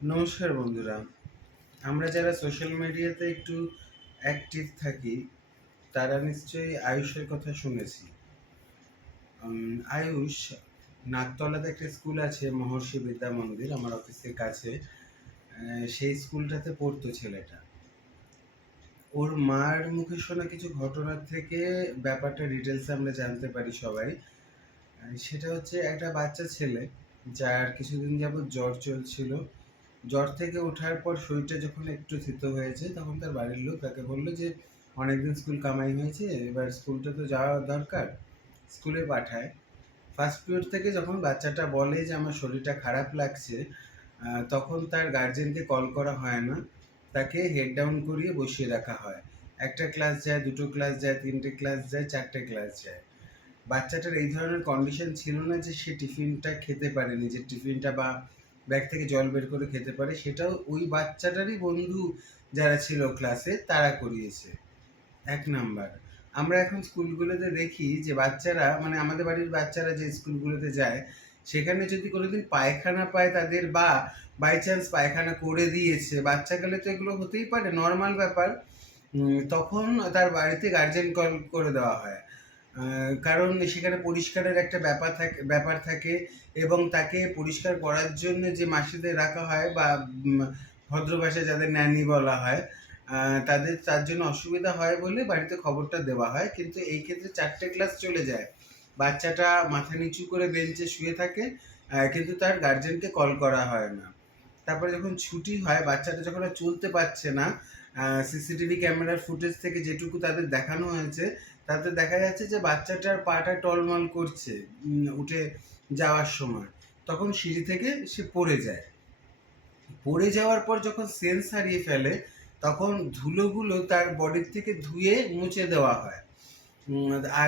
নমস্কার বন্ধুরা, আমরা যারা সোশ্যাল মিডিয়াতে একটু অ্যাক্টিভ থাকি তারা নিশ্চয়ই আয়ুষের কথা শুনেছি। আয়ুষ নাকতলাতে একটা স্কুল আছে, মহর্ষি বিদ্যা মন্দির, আমার অফিসের কাছে। সেই স্কুলটাতে পড়তো ছেলেটা। ওর মার মুখে শোনা কিছু ঘটনার থেকে ব্যাপারটা ডিটেলসে আমরা জানতে পারি সবাই। সেটা হচ্ছে একটা বাচ্চা ছেলে যার কিছুদিন যাবৎ জ্বর চলছিল। জ্বর থেকে ওঠার পর শরীরটা যখন একটু থিতো হয়েছে তখন তার বাড়ির লোক তাকে বললো যে অনেকদিন স্কুল কামাই হয়েছে, এবার স্কুলটা তো যাওয়া দরকার। স্কুলে পাঠায়। ফার্স্ট পিরিয়ড থেকে যখন বাচ্চাটা বলে যে আমার শরীরটা খারাপ লাগছে, তখন তার গার্জেনকে কল করা হয় না, তাকে হেড ডাউন করিয়ে বসিয়ে রাখা হয়। একটা ক্লাস যায়, দুটো ক্লাস যায়, তিনটে ক্লাস যায়, চারটে ক্লাস যায়। বাচ্চাটার এই ধরনের কন্ডিশন ছিল না যে সে টিফিনটা খেতে পারে, নিজের টিফিনটা বা ব্যাগ থেকে জল বের করে খেতে পারে, সেটাও ওই বাচ্চাটারই বন্ধু যারা ছিল ক্লাসে তারা করিয়েছে। এক নাম্বার, আমরা এখন স্কুলগুলোতে দেখি যে বাচ্চারা, মানে আমাদের বাড়ির বাচ্চারা যে স্কুলগুলোতে যায় সেখানে যদি কোনোদিন পায়খানা পায় তাদের, বা বাই চান্স পায়খানা করে দিয়েছে, বাচ্চাকালে তো এগুলো হতেই পারে, নর্মাল ব্যাপার। তখন তার বাড়িতে গার্জেন কল করে দেওয়া হয়। কারণ সেখানে পরিষ্কারের একটা ব্যাপার থাকে, এবং তাকে পরিষ্কার করার জন্য যে মাসিদের রাখা হয়, বা ভদ্র ভাষায় যাদের ন্যানি বলা হয়, তার জন্য অসুবিধা হয় বলে বাড়িতে খবরটা দেওয়া হয়। কিন্তু এই ক্ষেত্রে চারটে ক্লাস চলে যায়, বাচ্চাটা মাথা নিচু করে বেঞ্চে শুয়ে থাকে, কিন্তু তার গার্জেনকে কল করা হয় না। তারপরে যখন ছুটি হয়, বাচ্চাটা যখন আর চলতে পারছে না, সিসিটিভি ক্যামেরার ফুটেজ থেকে যেটুকু তাদের দেখানো হয়েছে তাতে দেখা যাচ্ছে যে বাচ্চাটার পাটা টলমল করছে উঠে যাওয়ার সময়। তখন সিঁড়ি থেকে সে পড়ে যায়। পড়ে যাওয়ার পর যখন সেন্স হারিয়ে ফেলে তখন ধুলোগুলো তার বডির থেকে ধুয়ে মুছে দেওয়া হয়।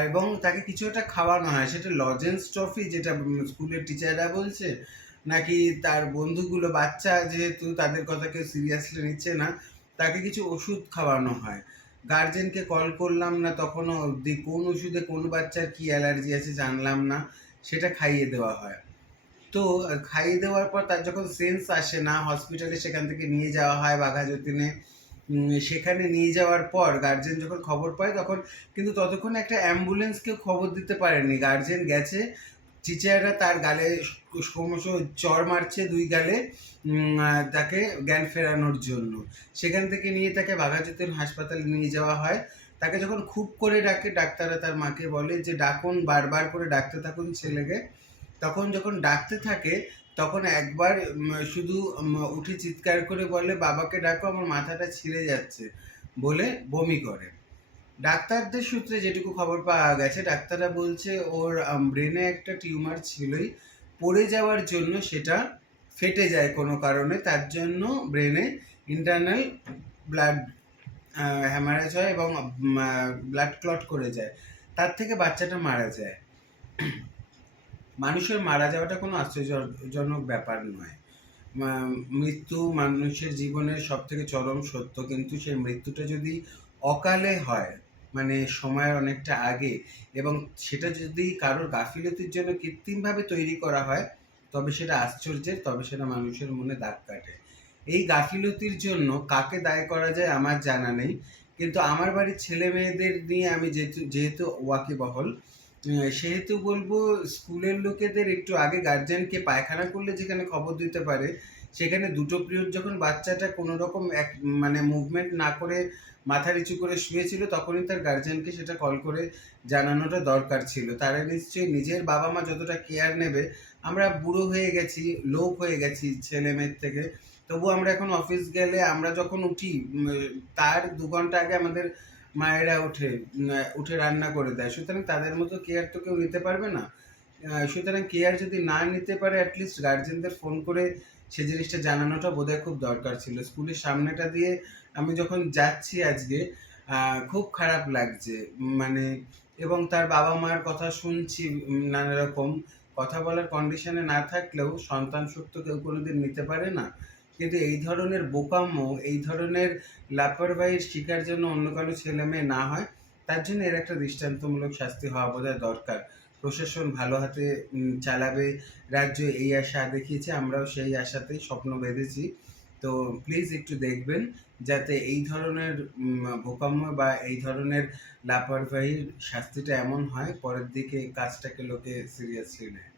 এবং তাকে কিছু একটা খাওয়ানো হয়, সেটা লজেন্স টফি যেটা স্কুলের টিচাররা বলছে, নাকি তার বন্ধুগুলো, বাচ্চা যেহেতু তাদের কথা কেউ সিরিয়াসলি নিচ্ছে না, তাকে কিছু ওষুধ খাওয়ানো হয়। গার্জেনকে কল করলাম না তখনও অবধি, কোন ওষুধে কোন বাচ্চার কী অ্যালার্জি আছে জানলাম না, সেটা খাইয়ে দেওয়া হয়। তো খাইয়ে দেওয়ার পর তার যখন সেন্স আসে না, হসপিটালে সেখান থেকে নিয়ে যাওয়া হয় বাঘা যতীনে। সেখানে নিয়ে যাওয়ার পর গার্জেন যখন খবর পায় তখন কিন্তু ততক্ষণে একটা অ্যাম্বুলেন্সকেও খবর দিতে পারেনি, গার্জেন গেছে, টিচাররা তার গালে ক্রমশ চড় মারছে দুই গালে, তাকে জ্ঞান ফেরানোর জন্য। সেখান থেকে নিয়ে তাকে বাঘাযতীন হাসপাতালে নিয়ে যাওয়া হয়। তাকে যখন খুব করে ডাকে, ডাক্তাররা তার মাকে বলে যে ডাকুন, বারবার করে ডাকতে থাকুন ছেলেকে। তখন যখন ডাকতে থাকে তখন একবার শুধু উঠে চিৎকার করে বলে বাবাকে ডাকো, আমার মাথাটা ছিঁড়ে যাচ্ছে, বলে বমি করে। ডাক্তারদের সূত্রে যেটুকু খবর পাওয়া গেছে, ডাক্তাররা বলছে ওর ব্রেনে একটা টিউমার ছিলই, পড়ে যাওয়ার জন্য সেটা ফেটে যায় কোনো কারণে, তার জন্য ব্রেনে ইন্টারনাল ব্লাড হ্যামারেজ হয় এবং ব্লাড ক্লট করে যায়, তার থেকে বাচ্চাটা মারা যায়। মানুষের মারা যাওয়াটা কোনো আশ্চর্যজনক ব্যাপার নয়। মৃত্যু মানুষের জীবনের সবথেকে চরম সত্য, কিন্তু সেই মৃত্যুটা যদি অকালে হয়, মানে সময়ের অনেকটা আগে, এবং সেটা যদি কারোর গাফিলতির জন্য কৃত্রিমভাবে তৈরি করা হয়, তবে সেটা আশ্চর্যের, তবে সেটা মানুষের মনে দাগ কাটে। এই গাফিলতির জন্য কাকে দায় করা যায় আমার জানা নেই, কিন্তু আমার বাড়ির ছেলে মেয়েদের নিয়ে আমি যেহেতু যেহেতু ওয়াকিবহল, সেহেতু বলবো স্কুলের লোকেদের একটু আগে গার্জেনকে পায়খানা করলে যেখানে খবর দিতে পারে, সেখানে দুটো পিরিয়ড যখন বাচ্চাটা কোনো রকম এক মানে মুভমেন্ট না করে মাথা নিচু করে শুয়েছিল, তখনই তার গার্জেনকে সেটা কল করে জানানোটা দরকার ছিল। তারা নিশ্চয়ই নিজের বাবা মা যতটা কেয়ার নেবে, আমরা বুড়ো হয়ে গেছি, লোক হয়ে গেছি ছেলে মেয়ের থেকে, তবু আমরা এখন অফিস গেলে আমরা যখন উঠি তার 2 ঘন্টা আগে আমাদের মায়েরা উঠে রান্না করে দেয়, সুতরাং তাদের মতো কেয়ার তো কেউ নিতে পারবে না। সুতরাং কেয়ার যদি না নিতে পারে, অ্যাটলিস্ট গার্জেনদের ফোন করে সে জিনিসটা জানানোটা বোধহয় খুব দরকার ছিল। স্কুলের সামনেটা দিয়ে আমি যখন যাচ্ছি আজকে, খুব খারাপ লাগছে, মানে, এবং তার বাবা মার কথা শুনছি, নানা রকম কথা বলার কন্ডিশনে না থাকলেও সন্তান সুখ তো কেউ কোনোদিন নিতে পারে না, কিন্তু এই ধরনের বোকাম্য, এই ধরনের লাপরবাহির শিকার যেন অন্য কারো ছেলে মেয়ে না হয়, তার জন্য এর একটা দৃষ্টান্তমূলক শাস্তি হওয়া বোধহয় দরকার। প্রশাসন ভালো হাতে চালাবে রাজ্য, এই আশা দেখিয়েছে, আমরাও সেই আশাতেই স্বপ্ন বেঁধেছি। তো প্লিজ একটু দেখবেন যাতে এই ধরনের বোকাম্মা বা এই ধরনের লাপরবাহির শাস্তিটা এমন হয় পরের দিকে কাজটাকে লোকে সিরিয়াসলি নেয়।